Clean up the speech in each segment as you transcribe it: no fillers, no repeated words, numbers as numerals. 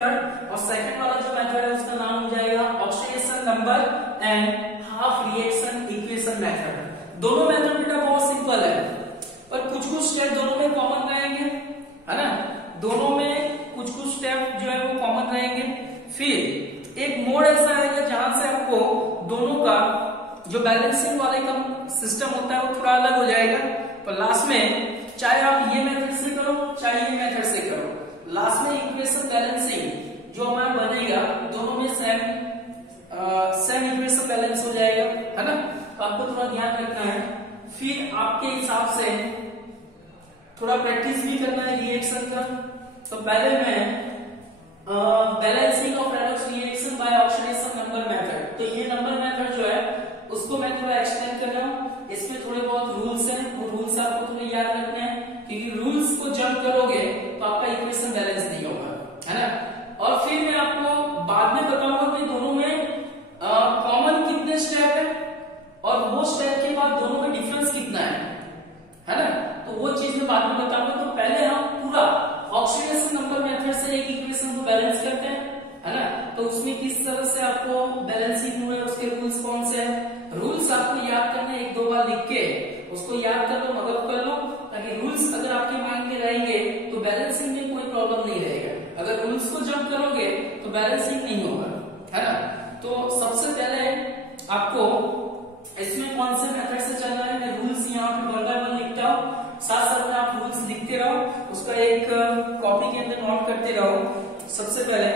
और सेकंड वाला जो मेथड है उसका नाम हो जाएगा oxidation number and half reaction equation method. दोनों मेथड बेटा बहुत सिंपल है, पर कुछ कुछ स्टेप दोनों में कॉमन रहेंगे, है ना। दोनों में कुछ कुछ स्टेप जो है वो कॉमन रहेंगे। फिर एक मोड ऐसा आएगा जहां से आपको दोनों का जो बैलेंसिंग वाले का सिस्टम होता है वो थोड़ा अलग हो जाएगा। तो लास्ट में चाहे आप ये मेथड से करो चाहे ये मेथड से करो, लास्ट में इक्वेशन बैलेंसिंग जो हमारा बनेगा दोनों में सेम इक्वेशन बैलेंस हो जाएगा, है ना। तो आपको थोड़ा ध्यान रखना है, फिर आपके हिसाब से थोड़ा प्रैक्टिस भी करना है रिएक्शन का। तो पहले मैं balancing of redox reaction by oxidation number method, तो ये नंबर मेथड जो है उसको मैं थोड़ा एक्सप्लेन कर रहा हूँ। इसमें थोड़े बहुत रूल्स हैं, वो रूल्स आपको थोड़े याद रखने हैं, क्योंकि रूल्स को जंप करोगे तो आपका इक्वेशन बैलेंस नहीं होगा, है ना। और फिर मैं आपको बाद में बताऊंगा कि दोनों में कॉमन कितने स्टेप है और वो स्टेप के बाद दोनों में डिफरेंस कितना है ना। तो वो चीज मैं बाद में बताऊंगा। तो पहले हम पूरा ऑक्सीडेशन नंबर मेथड से एक इक्वेशन को बैलेंस करते हैं, है ना। तो उसमें किस तरह से आपको बैलेंसिंग हुआ है, उसके रूल्स कौन से हैं। रूल्स आपको याद करने एक दो बार लिख के उसको याद कर लो, मगर कर लो, ताकि रूल्स अगर आपके माइंड में रहेंगे तो बैलेंसिंग में कोई प्रॉब्लम नहीं रहेगा। अगर रूल्स को जंप करोगे तो बैलेंसिंग नहीं होगा, है ना। तो सबसे पहले आपको इसमें कौन से मेथड से चलना है, मैं रूल्स यहाँ पे वन बाय वन लिखता हूँ, साथ साथ में आप रूल्स लिखते रहो, उसका एक कॉपी के अंदर नोट करते रहो। सबसे पहले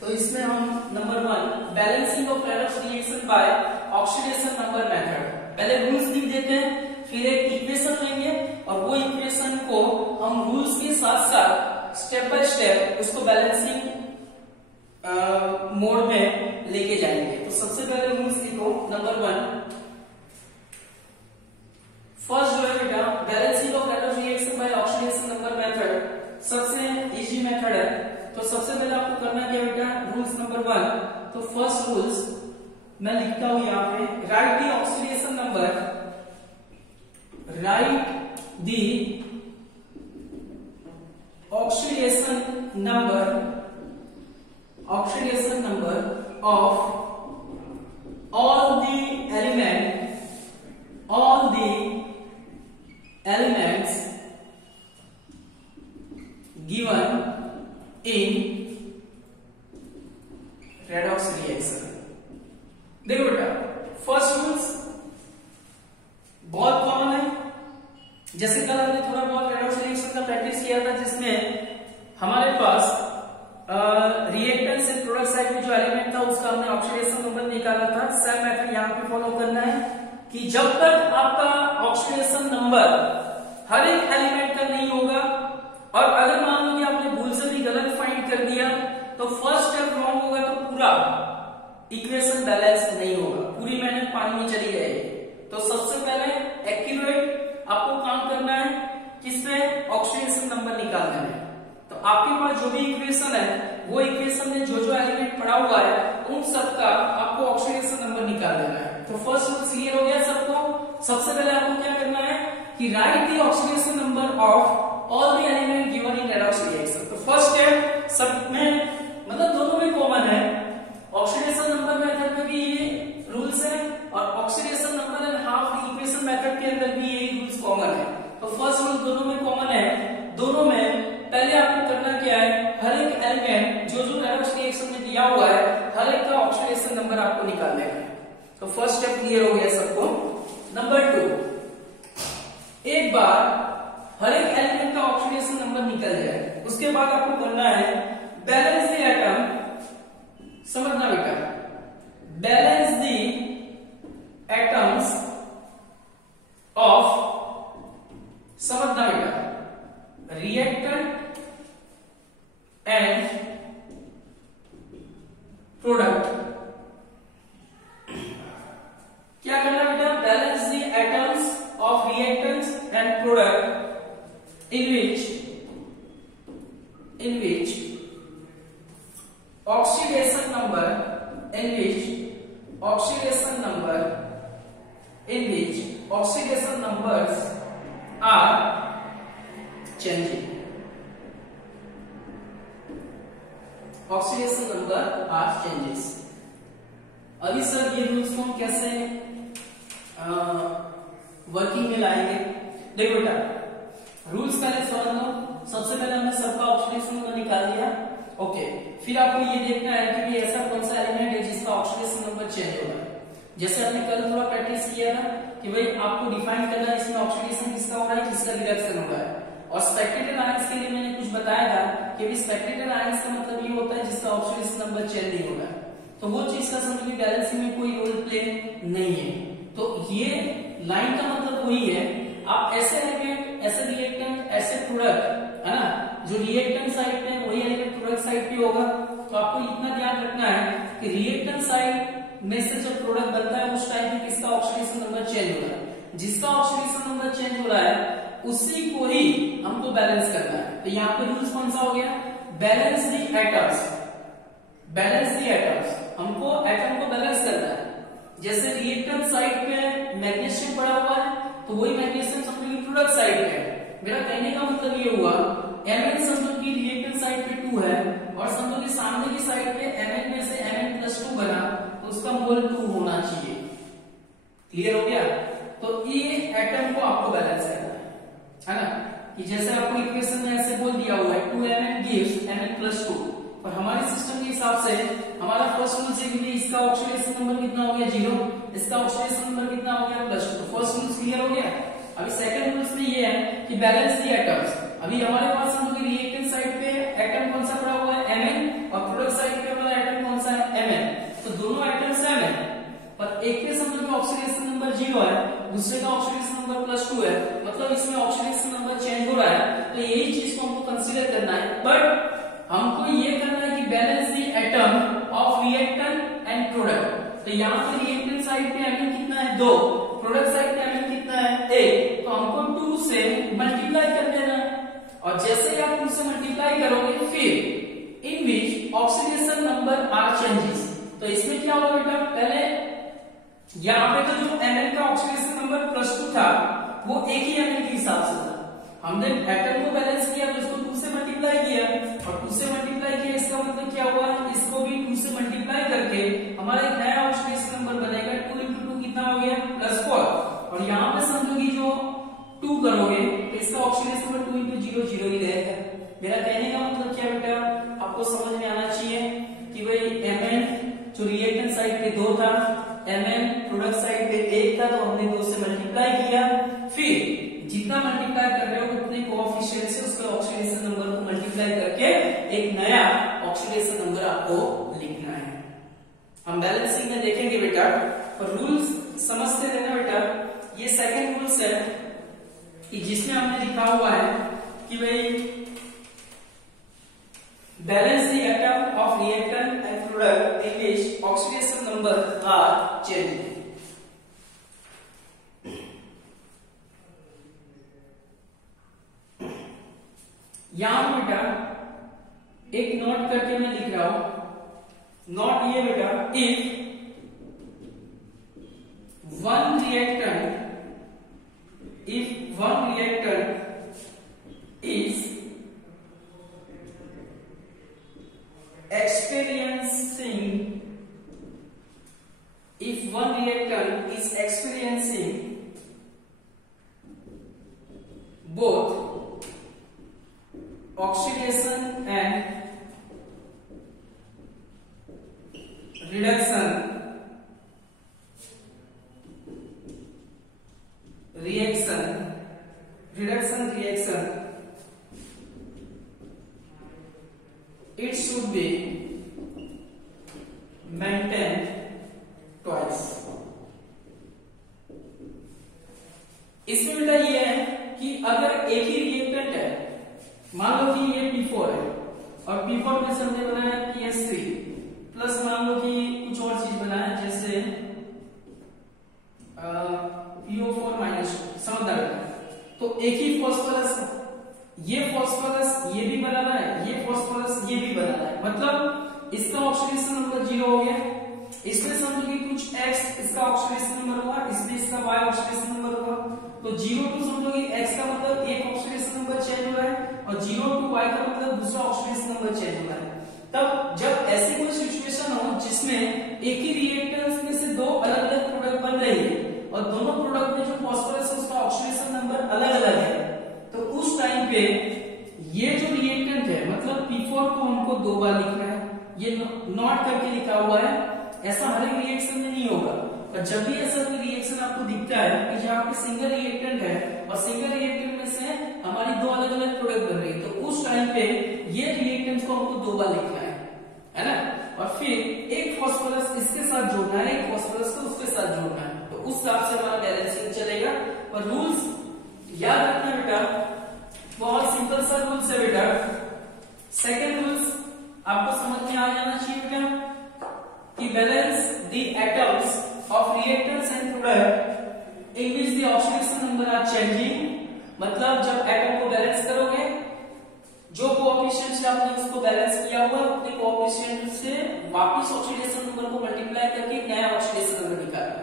तो इसमें हम number 1 balancing of redox reaction by oxidation number method, पहले रूल्स लिख देते हैं, फिर एक इक्वेशन लेंगे और वो इक्वेशन को हम रूल्स के साथ साथ स्टेप बाय स्टेप उसको बैलेंसिंग मोड में लेके जाएंगे। तो सबसे पहले रूल्स लिखो नंबर 1। फर्स्ट जो है बेटा balancing of redox reaction by oxidation number method, सबसे इजी मेथड है। तो सबसे पहले आपको करना क्या बेटा, रूल्स नंबर 1। तो फर्स्ट रूल्स मैं लिखता हूं यहाँ पे, right the oxidation number, right the oxidation number of all the elements given in redox reaction। देखो बेटा फर्स्ट रूल्स बहुत कॉमन है, जैसे कल हमने थोड़ा बहुत रेडॉक्स रिएक्शन का प्रैक्टिस किया था, जिसमें हमारे पास रिएक्टेंट से प्रोडक्ट साइड में जो एलिमेंट था उसका हमने ऑक्सीडेशन नंबर निकाला था। सेम मेथड यहाँ पे फॉलो करना है कि जब तक आपका ऑक्सीडेशन नंबर हर एक एलिमेंट का नहीं होगा, और अगर मान लो कि आपने भूल से भी गलत फाइंड कर दिया तो फर्स्ट स्टेप रॉन्ग होगा, तो पूरा इक्वेशन बैलेंस नहीं होगा, पूरी मेहनत पानी में चली जाएगी। तो सबसे पहले एक्यूरेट आपको काम करना है, किसमें, ऑक्सीडेशन नंबर निकालने में। तो आपके पास जो भी इक्वेशन है वो इक्वेशन में जो जो एलिमेंट पड़ा हुआ है उन सबका आपको ऑक्सीडेशन नंबर निकाल देना है। तो फर्स्ट रूल क्लियर हो गया सबको। सबसे पहले आपको क्या करना है कि right the oxidation number of all the element given in redox reaction. तो फर्स्ट स्टेप सब में मतलब दोनों में कॉमन है, ऑक्सीडेशन नंबर मेथड में भी ये रूल्स है और oxidation number and half equation method के अंदर भी यही रूल्स कॉमन है। तो फर्स्ट रूल दोनों में कॉमन है। दोनों में पहले आपको करना क्या है, हर एक एलिमेंट जो जो रेडॉक्स रिएक्शन में दिया हुआ है हर एक का ऑक्सीडेशन नंबर आपको निकाल देना है। तो फर्स्ट स्टेप क्लियर हो गया सबको। नंबर 2, एक बार हर एक एलिमेंट का ऑक्सीडेशन नंबर निकल जाए उसके बाद आपको करना है बैलेंस द एटम, समझना बेटा, बैलेंस द एटम्स ऑफ, समझना बेटा, रिएक्टेंट एंड प्रोडक्ट। क्या करना बेटा, balance the atoms of reactants and product in which oxidation number numbers are changing। Oxidation number are changes. अभी सर ये रूल्स को हम कैसे वर्किंग में लाएंगे? देखो बेटा, रूल्स पहले समझ लो। सबसे पहले हमने सबका ऑक्सीडेशन नंबर निकाल लिया, ओके। फिर आपको ये देखना है कि भी ऐसा कौन सा एलिमेंट है जिसका ऑक्सीडेशन नंबर चेंज हो रहा है। जैसे हमने कल थोड़ा प्रैक्टिस किया था कि भाई आपको डिफाइन करना है इसमें ऑक्सीडेशन किसका हो रहा है, किसका रिडक्शन हो रहा है। और स्पेक्टेटेड आयंस के लिए मैंने कुछ बताया था कि भी स्पेक्टेटेड आयंस का मतलब ये होता है जिसका ऑक्सीडेशन नंबर चेंज नहीं हो रहा है। तो वो चीज का समझ लीजिए बैलेंसिंग में कोई रोल प्ले नहीं है। तो ये लाइन का मतलब वही है, आप ऐसे एलिमेंट, ऐसे रिएक्टेंट, ऐसे प्रोडक्ट, है ना, जो रिएक्टेंट साइड पे वही एलिमेंट प्रोडक्ट साइड पे होगा। तो आपको इतना ध्यान रखना है कि रिएक्टेंट साइड में से जब प्रोडक्ट बनता है उस टाइम पे किसका ऑक्सीडेशन नंबर चेंज हो रहा है। जिसका ऑक्सीडेशन नंबर चेंज हो रहा है उसी को ही हमको बैलेंस करना है। तो यहाँ पे रूल्स कौन सा हो गया? Balance the atoms. Balance the atoms, हमको एटम को बैलेंस करना है। जैसे रिएक्टेंट साइड पे मैग्नीशियम पड़ा हुआ है तो वही मैग्नीशियम समझो कि प्रोडक्ट साइड पे है। मेरा कहने का मतलब ये हुआ Mn समझो कि रिएक्टेंट साइड पे 2 है और समझो कि सामने की साइड पे Mn में से Mn+2 बना तो उसका मोल 2 होना चाहिए। क्लियर हो गया? तो ये एटम को आपको बैलेंस करना है ना, कि जैसे आपको इक्वेशन में ऐसे बोल दिया हुआ है 2Mn gives Mn+2। और हमारे सिस्टम के हिसाब से हमारा फर्स्ट रूल से कि इसका ऑक्सीडेशन नंबर कितना हो गया 0, इसका ऑक्सीडेशन नंबर कितना हो गया +2। तो फर्स्ट रूल क्लियर हो गया। अभी सेकंड रूल्स में ये है कि बैलेंस दी एटम्स। अभी हमारे पास समझो कि रिएक्टेंट साइड पे एटम कौन सा पड़ा हुआ है Mn और प्रोडक्ट साइड पे वाला एटम कौन सा है Mn। तो दोनों एटम सेम है पर एक पे समझो कि ऑक्सीडेशन नंबर 0 है, दूसरे का ऑक्सीडेशन नंबर +2 है, मतलब इसमें ऑक्सीडेशन नंबर चेंज हो रहा है। तो यही चीज को हमको कंसीडर करना है। बट हमको ये करना है कि balance the atom of reactant and product. तो यहाँ पे रिएक्टेंट साइड पे Mn कितना है 2, प्रोडक्ट साइड पे Mn कितना है 1। तो हमको 2 से मल्टीप्लाई कर देना है। और जैसे ही आप 2 से मल्टीप्लाई करोगे फिर इन which oxidation number are changes. तो इसमें क्या होगा बेटा, पहले यहाँ पे तो जो Mn का ऑक्सीडेशन नंबर +2 था वो एक ही Mn के हिसाब से था। हमने एटम को बैलेंस किया तो इसको 2 से मल्टीप्लाई किया और 2 से मल्टीप्लाई किया, इसका मतलब क्या हुआ, इसको भी 2 से मल्टीप्लाई करके हमारा एक नया ऑक्सीडेशन नंबर बनेगा। 2 × 2 कितना हो गया +4। और यहाँ पे समझो कि जो 2 करोगे तो इसका ऑक्सीडेशन नंबर 2 × 0 0 ही रहेगा। मेरा कहने का मतलब क्या बेटा, आपको समझ में आना चाहिए कि भाई Mn जो रिएक्टेंट साइड पे 2 था, Mn प्रोडक्ट साइड पे 1 था, तो हमने 2 से मल्टीप्लाई किया। फिर जितना मल्टीप्लाई कर रहे हो उतने कोएफिशिएंट से उसके ऑक्सीडेशन नंबर को मल्टीप्लाई करके एक नया ऑक्सीडेशन नंबर आपको लिखना है। हम बैलेंसिंग में देखेंगे बेटा, और रूल्स समझते रहना बेटा। ये सेकंड रूल्स है कि जिसमें हमने लिखा हुआ है कि भाई balance the atom of reactant and product in which oxidation number are changing. यहां बेटा एक नोट करके मैं लिख रहा हूं। नोट ये बेटा, if one reactant is experiencing both oxidation and reduction reaction, it should be maintained twice। इसमें बेटा ये है कि अगर एक ही रिएक्टेंट है, मान लो कि ये P4 है और P4 में से हमने बनाया PS3 प्लस मान लो कि कुछ और चीज बनाया जैसे PO4 माइनस, समझदार है। तो एक ही फॉस्फोरस, ये फॉस्फोरस ये भी बनाना है, ये फॉस्फोरस ये भी बनाना है, मतलब इसका ऑक्सीडेशन नंबर 0 हो गया। इसमें समझो कि कुछ X इसका ऑक्सीडेशन नंबर हुआ, इसमें इसका Y ऑक्सीडेशन नंबर हुआ। तो 0 to समझो कि X का मतलब एक ऑक्सीडेशन नंबर चेंज हो रहा है और 0 to Y का मतलब दूसरा ऑक्सीडेशन नंबर चेंज हो रहा है। तब जब ऐसी कोई सिचुएशन हो जिसमें एक ही रिएक्टेंस में से दो अलग अलग प्रोडक्ट बन रही है और दोनों प्रोडक्ट में जो फॉस्फोरस है उसका ऑक्सीडेशन नंबर अलग अलग है, तो उस टाइम पे ये जो रिएक्टेंट है मतलब P4 को हमको दो बार लिखना है, ये नॉट करके लिखा हुआ है। ऐसा हर एक रिएक्शन में नहीं होगा, पर जब भी ऐसा कोई रिएक्शन आपको दिखता है कि जहाँ पे सिंगल रिएक्टेंट है और सिंगल रिएक्टेंट में से हमारी दो अलग अलग प्रोडक्ट बन रही है, तो उस टाइम पे ये रिएक्टेंट्स को हमको दो बार लिखना है ना। और फिर एक फॉस्फोरस इसके साथ जोड़ना है, एक फॉस्फोरस को उसके साथ जोड़ना है, तो उस हिसाब से हमारा बैलेंसिंग चलेगा। और रूल्स याद रखना बेटा, बहुत सिंपल सा रूल्स है बेटा। सेकेंड रूल्स आपको समझ में आ जाना चाहिए बेटा कि balance the atoms of reactants and product in which the oxidation number are changing, मतलब जब एटम को बैलेंस करोगे जो कोएफिशिएंट से आपने उसको बैलेंस किया हुआ उतने कोएफिशिएंट से वापस ऑक्सीडेशन नंबर को मल्टीप्लाई करके एक नया ऑक्सीडेशन नंबर निकालना।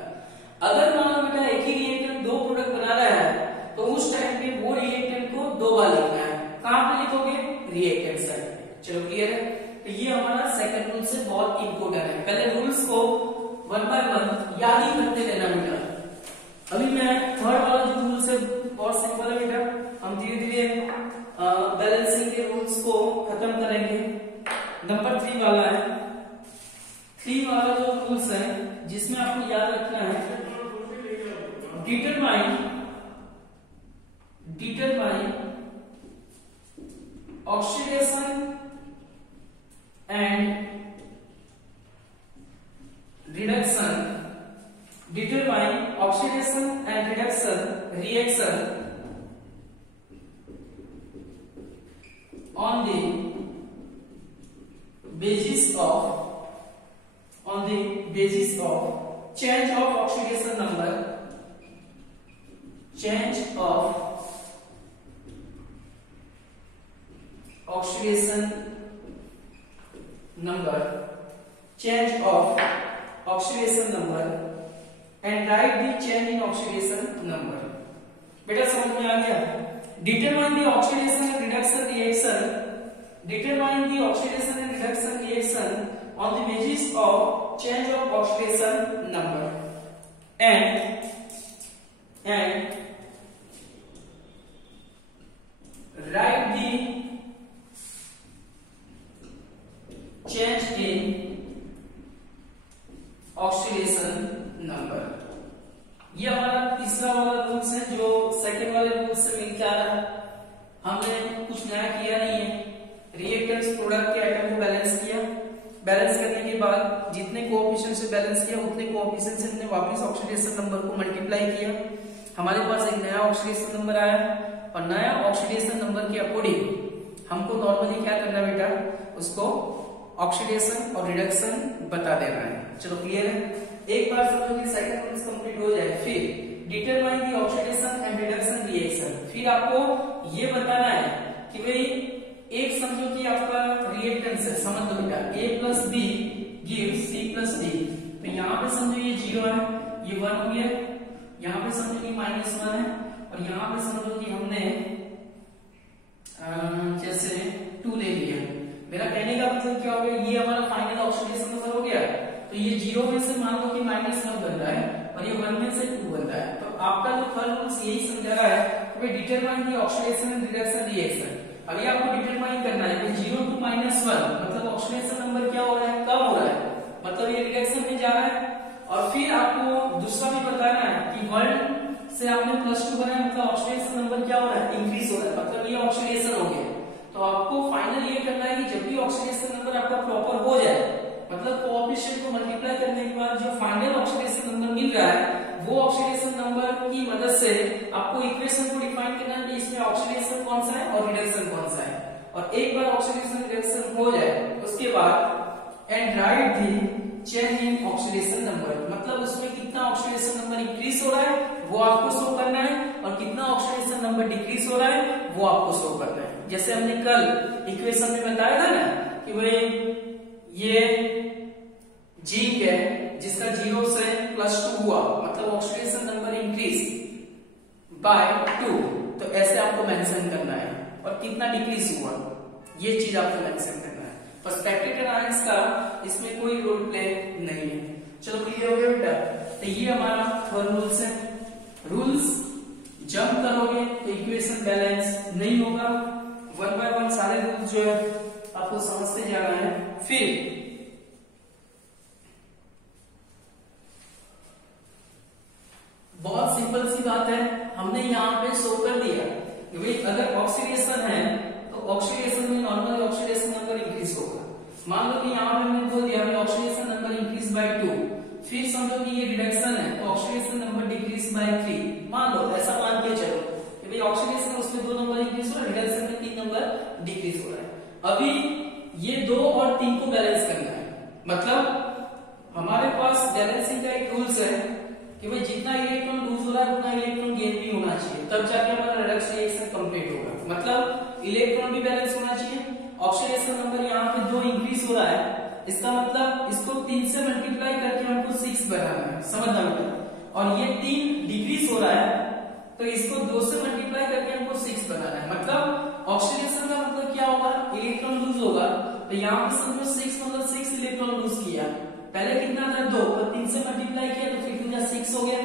अगर मान लो बेटा एक ही रिएक्टेंट दो प्रोडक्ट बना रहा है तो उस टाइम पे वो रिएक्टेंट को दो बार लिखना है। कहां पे लिखोगे? रिएक्टेंट साइड पे। चलो क्लियर है? तो ये हमारा सेकंड रूल से बहुत इंपॉर्टेंट है। पहले रूल्स को वन बाय वन याद ही करते रहना बेटा। अभी मैं थर्ड वाला जो रूल्स है बहुत सिंपल है बेटा, हम धीरे धीरे बैलेंसिंग के रूल्स को खत्म करेंगे। नंबर 3 वाला है, 3 वाला जो रूल्स है जिसमें आपको याद रखना है determine oxidation and reduction, determine oxidation and reduction reaction on the basis of change of oxidation number, change of oxidation number, change of oxidation number and write the change in oxidation number। बेटा समझ में आ गया? Determine the oxidation and reduction reaction, determine the oxidation and reduction reaction on the basis of change of oxidation number and write the change in oxidation number. ये हमारा तीसरा वाला rules है जो सेकंड वाले रूल्स से मिलकर आ रहा है। हमने कुछ नया किया नहीं है, रिएक्टेंट्स प्रोडक्ट के एटम को बैलेंस किया, बैलेंस करने के बाद जितने कोएफिशिएंट से बैलेंस किया उतने कोएफिशिएंट से हमने वापस ऑक्सीडेशन नंबर को मल्टीप्लाई किया, हमारे पास एक नया ऑक्सीडेशन नंबर आया और नया ऑक्सीडेशन नंबर के अकॉर्डिंग हमको नॉर्मली क्या करना बेटा, उसको ऑक्सीडेशन और रिडक्शन बता देना है। चलो क्लियर है? एक बार समझो कि सेकंड रूल्स कंप्लीट हो जाए, फिर determine the oxidation and reduction reaction. फिर आपको ये बताना है कि भाई एक समझो कि आपका रिएक्टेंस है, समझ लो बेटा A plus B gives C plus D। तो यहाँ पे समझो ये 0 है, ये 1 हो गया, यहाँ पे समझो कि -1 है और यहाँ पे समझो कि हमने जैसे 2 ले लिया। मेरा कहने का मतलब क्या हो गया, ये हमारा फाइनल ऑक्सीडेशन नंबर हो गया। तो ये 0 में से मान लो कि -1 बन रहा है और ये 1 में से 2 बन रहा है। तो आपका जो थर्ड रूल्स यही समझा रहा है कि भाई determine the oxidation and reduction reaction. अभी आपको डिटरमाइन करना है कि 0 to -1 मतलब ऑक्सीडेशन नंबर क्या हो रहा है, कम हो रहा है, मतलब ये रिडक्शन में जा रहा है। और फिर आपको दूसरा भी बताना है कि 1 से आपने +2 बनाया मतलब ऑक्सीडेशन नंबर क्या हो रहा है, इंक्रीज हो रहा है, मतलब ये ऑक्सीडेशन हो गया। तो आपको फाइनल ये करना है कि जब भी ऑक्सीडेशन नंबर आपका प्रॉपर हो जाए, मतलब कोएफिशिएंट को मल्टीप्लाई करने के बाद जो फाइनल ऑक्सीडेशन नंबर मिल रहा है वो ऑक्सीडेशन नंबर की मदद से आपको इक्वेशन को डिफाइन करना है कि इसमें ऑक्सीडेशन कौन सा है और रिडक्शन कौन सा है। और एक बार ऑक्सीडेशन रिडक्शन हो जाए उसके बाद and right the change in oxidation number, मतलब उसमें कितना ऑक्सीडेशन नंबर इंक्रीज हो रहा है वो आपको शो करना है और कितना ऑक्सीडेशन नंबर डिक्रीज हो रहा है वो आपको शो करना है। जैसे हमने कल इक्वेशन में बताया था ना कि भाई ये जिंक है जिसका 0 से +2 हुआ मतलब ऑक्सीडेशन नंबर इंक्रीज बाय 2, तो ऐसे आपको मेंशन करना है और कितना डिक्रीज हुआ ये चीज आपको मेंशन करना है। पर्सपेक्टेड आयंस का इसमें कोई रोल प्ले नहीं है। चलो क्लियर हो गया बेटा। तो ये हमारा थर्ड रूल्स है। रूल्स जंप करोगे तो इक्वेशन बैलेंस नहीं होगा। वन बाय वन सारे रूल्स जो है आपको समझते जाना है। फिर बहुत सिंपल सी बात है, हमने यहाँ पे शो कर दिया कि भाई अगर ऑक्सीडेशन है तो ऑक्सीडेशन में नॉर्मल ऑक्सीडेशन नंबर इंक्रीज होगा। मान लो कि यहाँ पे मैंने बोल दिया ऑक्सीडेशन नंबर इंक्रीज बाय 2, फिर समझो कि ये रिडक्शन है तो ऑक्सीडेशन नंबर डिक्रीज बाय 3। मान लो ऐसा मान के चलो कि भाई ऑक्सीडेशन है उसमें 2 नंबर इंक्रीज हो रहा है, रिडक्शन में 3 नंबर डिक्रीज हो रहा है। अभी ये 2 और 3 को बैलेंस करना है, मतलब हमारे पास बैलेंसिंग का एक रूल्स है कि भाई जितना इलेक्ट्रॉन लूज हो रहा है उतना इलेक्ट्रॉन गेन भी होना चाहिए, तब जाके हमारा रिडक्शन रिएक्शन कंप्लीट होगा। मतलब इलेक्ट्रॉन भी बैलेंस होना चाहिए। ऑक्सीडेशन नंबर यहाँ पे 2 इंक्रीज हो रहा है, इसका मतलब इसको 3 से मल्टीप्लाई करके हमको 6 बनाना है, समझना बेटा। और ये 3 डिक्रीज हो रहा है तो इसको 2 से मल्टीप्लाई करके हमको 6 बनाना है। मतलब ऑक्सीडेशन का मतलब क्या होगा, इलेक्ट्रॉन लूज होगा। तो यहाँ पे समझो 6 मतलब 6 इलेक्ट्रॉन लूज किया, पहले कितना था 2 पर 3 से मल्टीप्लाई किया तो फिर 6 हो गया।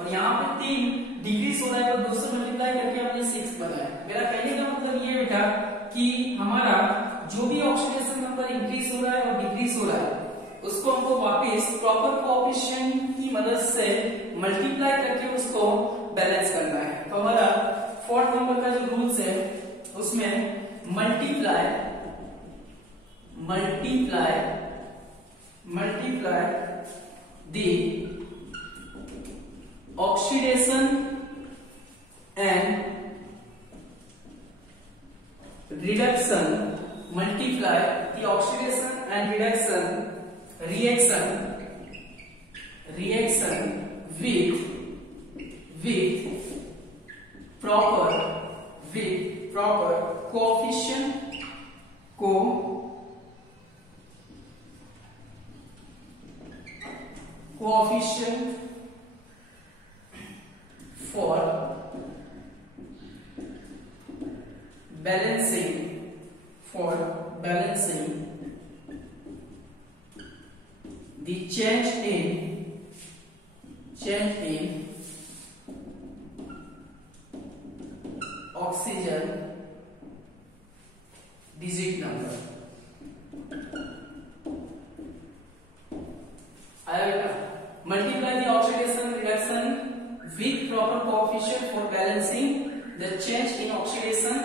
और यहाँ पे 3 डिक्रीज हो रहा है तो 2 से मल्टीप्लाई करके हमने 6 बनाया। मेरा कहने का मतलब ये बेटा कि हमारा जो भी ऑक्सीडेशन नंबर इंक्रीज हो रहा है और डिक्रीज हो रहा है उसको हमको वापस प्रॉपर कोएफिशिएंट की मदद से मल्टीप्लाई करके उसको बैलेंस करना है। तो हमारा फोर्थ नंबर का जो रूल्स है उसमें multiply the oxidation and reduction, multiply the oxidation and reduction reaction with proper coefficient for balancing the change in oxygen digit number। आया बेटा, multiply the oxidation reduction with proper coefficient for balancing the change in oxidation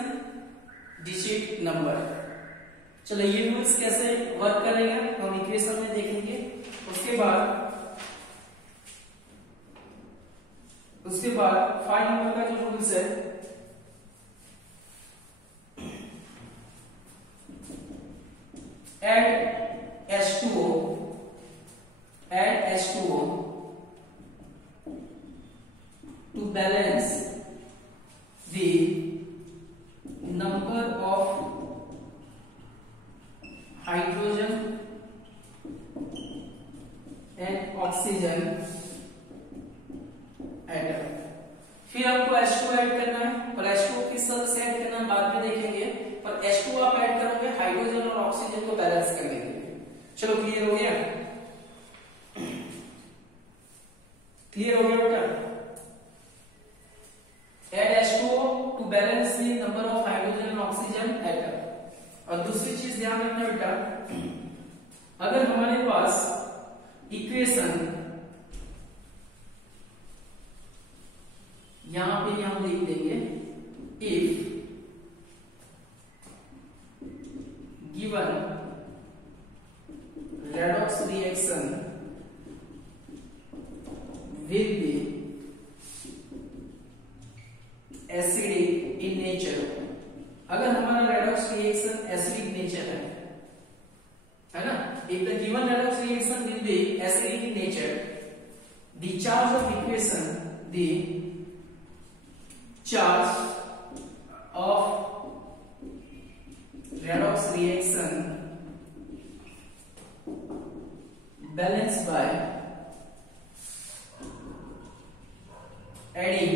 digit number। चलो ये rules कैसे work करेगा हम equation में देखेंगे। उसके बाद 5 नंबर का जो रूल्स है add H2O to balance the number of hydrogen and oxygen atom। फिर आपको H2 ऐड करना है, और H2 किस तरह से ऐड करना है बाद में देखेंगे, पर H2 आप ऐड करोगे हाइड्रोजन और ऑक्सीजन को बैलेंस करने के लिए। चलो क्लियर हो गया, क्लियर हो गया बेटा। Add H2O to balance the number of hydrogen and oxygen atom। और दूसरी चीज ध्यान रखना बेटा, अगर हमारे पास इक्वेशन यहां पे हम लिख देंगे if given redox reaction will be acidic in nature। अगर हमारा रेडॉक्स रिएक्शन एसिडिक नेचर है ना, if the given redox reaction will be acidic in nature, the charge of equation, the charge of redox reaction balanced by adding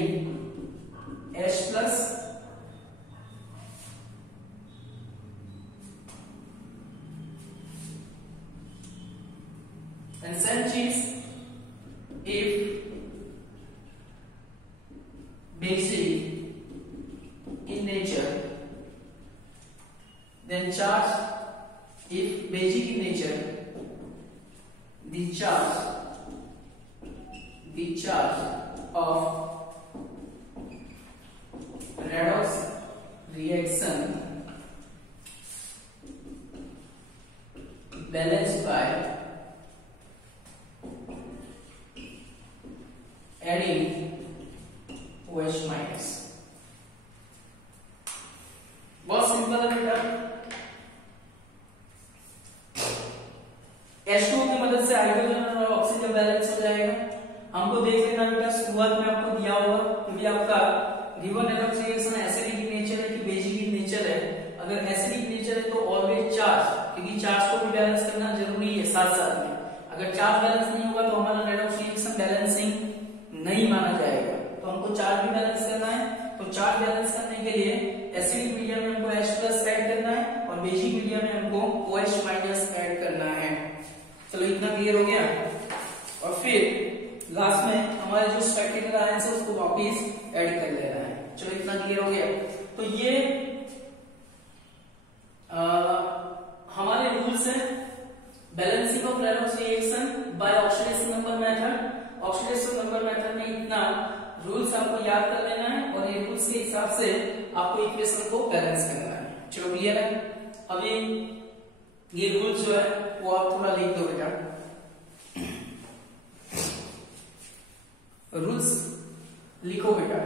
H plus and second चीज, if basic in nature, then charge, if basic in nature, the charge of redox reaction balanced by adding OH minus. बहुत simple है बेटा, H2O की मदद से hydrogen और oxygen balance हो जाएगा। हमको देख लेना बेटा, शुरुआत में आपको दिया होगा क्योंकि आपका given redox reaction acidic nature है कि बेसिक नेचर है। अगर एसिडिक नेचर है तो ऑलवेज चार्ज, क्योंकि चार्ज को भी बैलेंस करना जरूरी है साथ साथ में। अगर चार्ज बैलेंस नहीं होगा तो हमारा रेडॉक्स रिएक्शन बैलेंसिंग नहीं माना जाएगा। तो हमको चार्ज भी बैलेंस करना है, तो चार्ज बैलेंस करने के लिए एसिडिक मीडियम में हमको H+ ऐड करना है और बेसिक मीडियम में हमको OH- ऐड करना है। चलो इतना क्लियर हो गया। और फिर लास्ट में हमारे जो स्पेक्ट्रल आयंस है उसको वापस ऐड कर लेना है। चलो इतना क्लियर हो गया। तो ये हमारे रूल्स है balancing of redox reaction by oxidation number method. Oxidation number method में इतना रूल्स आपको याद कर लेना है और ये रूल्स के हिसाब से आपको इक्वेशन को बैलेंस करना है। चलो क्लियर है। अभी ये रूल्स जो है वो आप थोड़ा लिख दो बेटा। रूल्स लिखो बेटा।